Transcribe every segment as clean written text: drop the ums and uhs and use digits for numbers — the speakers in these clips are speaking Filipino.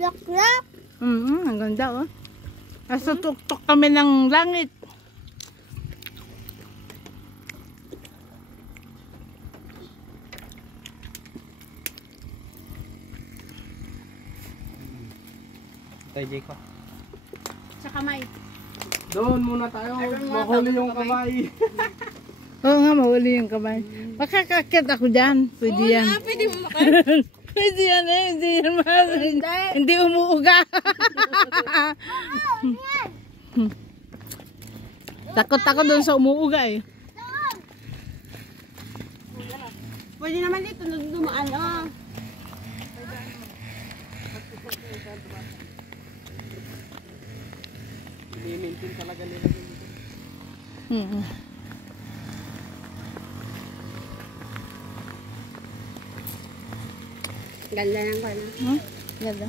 Laklak. Ang ganda oh. Nasa tuktok kami ng langit. Tay Jeko. Sa kamay. Doon muna tayo. Mahuli yung kamay. Oo nga, mahuli yung kamay. Makakakit ako dyan. Pwede yan. Pwede mo makain. Pwede yan eh. Hindi yan mahal. Hindi umuuga. Takot ako doon sa umuuga eh. Pwede naman dito dumaan. Oh. I-maintain talaga nila dito. Ganda ng kanya. Ganda.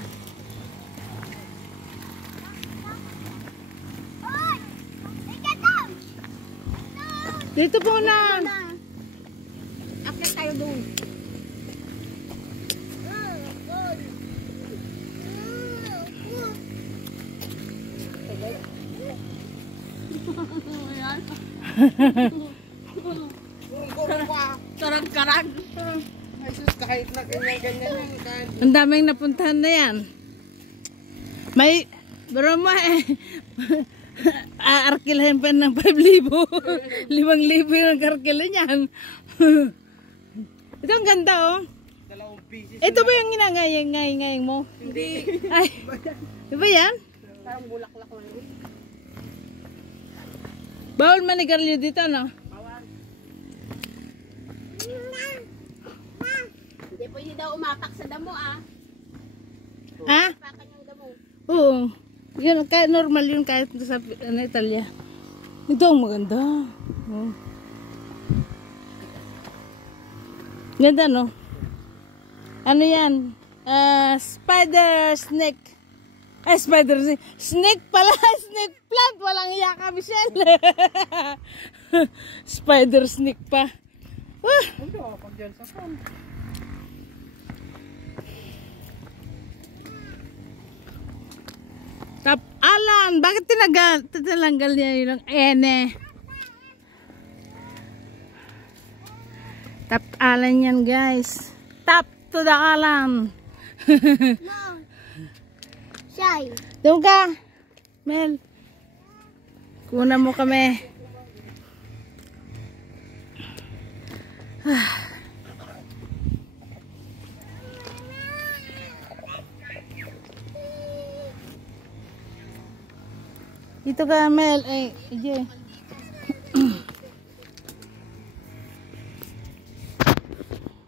Dito po na. Akyat tayo doon. Karag-karag. Ay sus, kahit na ganyan-ganyan yung kahit. Ang daming napuntahan na yan. May, bro mo eh. Aarkilahin pa ng 5,000. 5,000 yung karkilan yan. Ito ang ganda oh. 2 pieces. Ito ba yung ginangayang mo? Hindi. Ay, diba yan? Parang bulaklak lang. Bawal manigarilyo dito no? Hindi pwede daw umapak sa damo ah. Ha? Umapakan yung damo. Oo. Yun, normal yun kahit sa Italia. Ito ang maganda. Oh. Ganda no? Ano yan? Spider snake. Ay, spider snake. Snake pala. Snake plant. Walang iya ka, Michelle. Spider snake pa. Pag dyan sa farm. Tap Alan, bakit tinanggal niya yung ene? Tap Alan yan guys. Tap to the Alan. Shy. Doon ka, Mel. Kuna mo kami. Dito ka, Mel. Ay, Ije.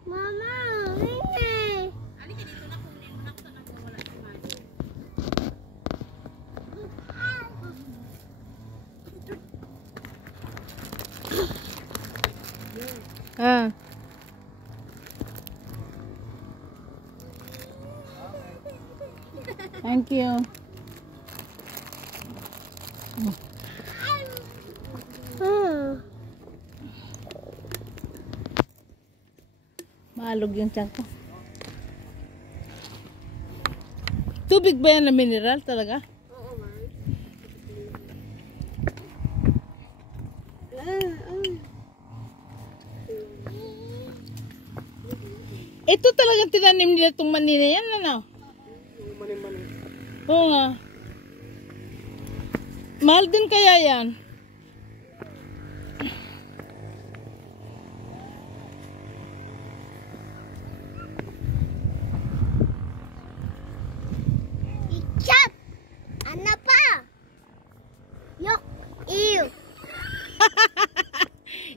Mama, hingi. Ah. Thank you. Maalog yung tiyan ko. Tubig ba yan na mineral talaga? Oo, ma. Ito talagang tinanim nila itong manina yan, ano? Mani-mani. Oo nga. Mahal din kaya yan? Ikat! Ano pa? Yok! Ew!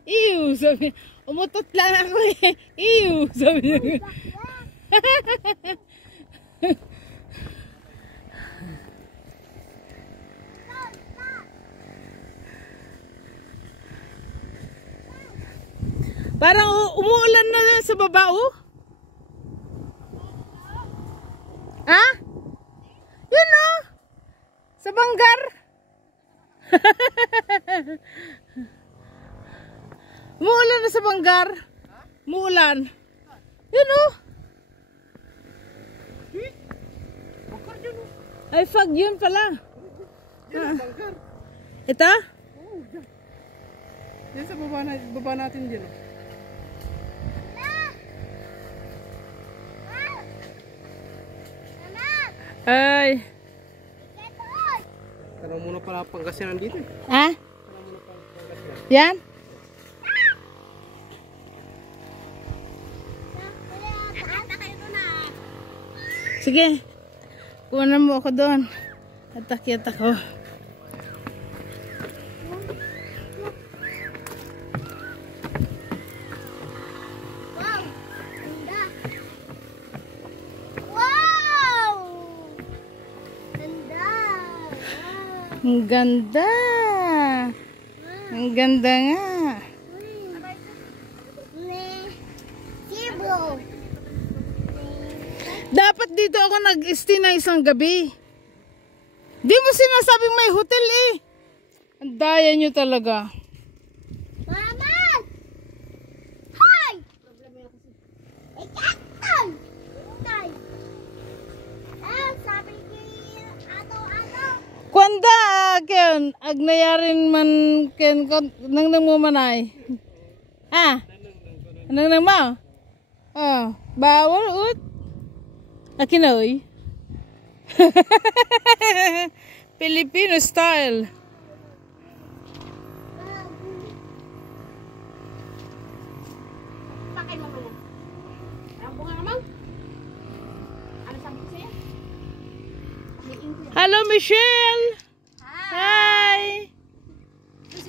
Ew, sabi. Umutot lang ako eh. Ew, sabi niya. Parang umuulan na sa baba, oh. Ha? Yun, oh. Sa banggar. Umuulan na sa banggar. Umuulan. Yun, oh. Ay, fog yun pala. Ito? Yan sa baba natin dyan. Ay. Tanong muna pala Pangasinan dito. Ha? Yan? Sige. Kuha mo ako doon. Atakit ako. Wow! Ganda! Wow! Ganda! Ang ganda. Ang ganda nga. Cebu! Dapat dito ako nag-stay na isang gabi. Di mo sinasabing may hotel eh. Ang daya nyo talaga. Mama! Hi! Ikatan! Tay! Sabi ni ato-ato. Kwanda, Ken. Agnayarin man, Ken. Nang mo manay. Ah? Nang mo? Oh. Bawal ut. Akinoy. Filipino style. Pakai mo muna. Ang bunga naman. Ano sabi ko sa'yo? Hello, Michelle. Hi.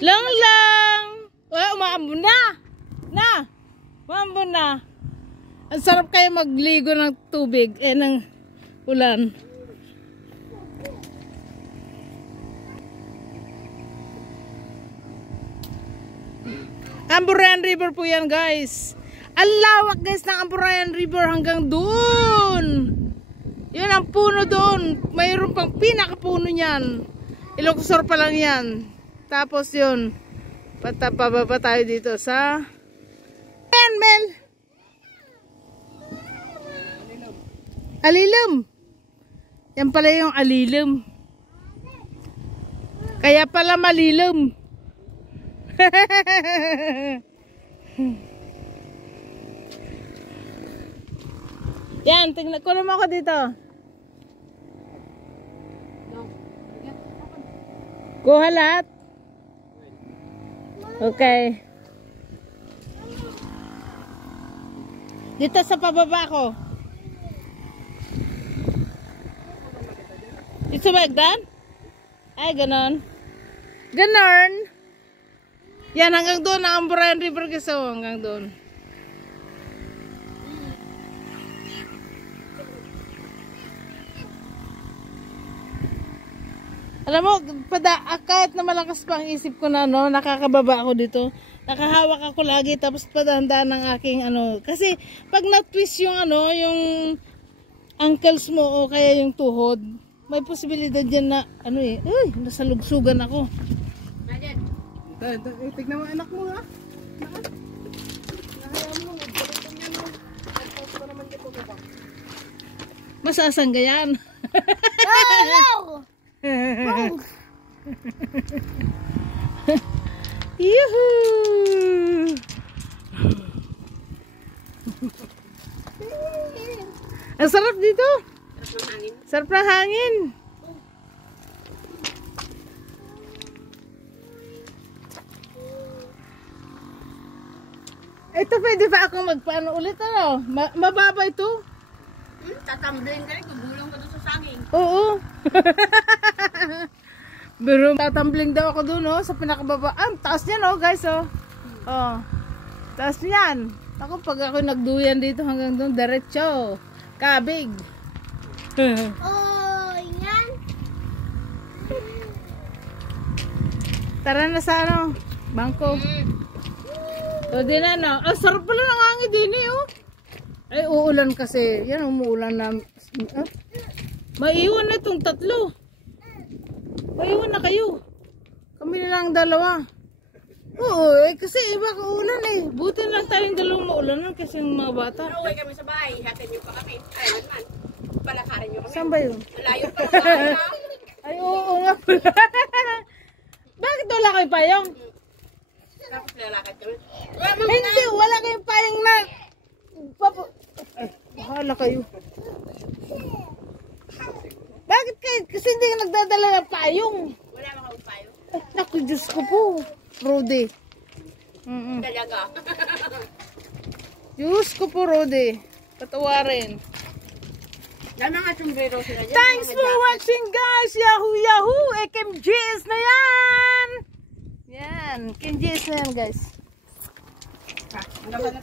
Lang lang. Umaambon na. Umaambon na. Ang sarap kayo magligo ng tubig. Ng ulan. Amburayan River po yan, guys. Ang lawak, guys, ng Amburayan River hanggang doon. Yun ang puno doon. Mayroon pang pinakapuno niyan. Ilocosur pa lang yan. Tapos yun, pababa tayo dito sa Mel. Alilim. Yan pala yung alilim. Kaya pala malilim. Yan, tingnan ko naman ako dito. Kuha lahat. Okay. Dito sa pababa ko. Dito ba agdan? Ay, ganon. Ganon. Yan, hanggang doon ang Amburayan River kasi hanggang doon. Alam mo, kahit na malakas pa ang isip ko na, no, nakakababa ako dito. Nakahawak ako lagi, tapos padandaan ng aking, kasi pag na-twist yung, yung ankles mo o kaya yung tuhod, may posibilidad dyan na, nasa lugsugan ako. Tignan mo anak mo ha. Masasangga yan. Yuhuu! Ang sarap dito. Sarap ng hangin. Ito pwede ba ako magpaano ulit mababa ito? Tatamblin ka rin, gugulong ka doon sa saging. Oo. Pero tatambling daw ako doon sa pinakababa. Taas niyan guys taas niyan. Ako pag ako nagduyan dito hanggang doon diretso. Kabig. Yan. Tara na sa bangko. O din sarap pala ng hangin din Ay uulan kasi. Yan umuulan na. Maiwan na itong tatlo. Maiwan na kayo. Kami na lang dalawa. Oo kasi iba ka ulan Buti lang tayong dalawang maulanan kasi yung mga bata. Uwi kami sa bahay, hatid niyo pa kami. Ay, naman. Palakarin niyo kami. Saan ba yun? Malayo pa tayo. Ay, oo nga. Bakit wala kayo payong? Tapos lalakad kami. Hindi, wala kayong payong na... Ay, bahala kayo. Bakit kayo? Kasi hindi ka nagdadala ng payong. Wala ka kang payo. Ay, naku, Diyos ko po. Rode. Talaga. Diyos ko po, Rode. Patawarin. Yan mga sombrero sila dyan. Thanks for watching, guys. Yahoo, Yahoo. Kim G's na yan. Yan. Kim G's na yan, guys. Ang ganda.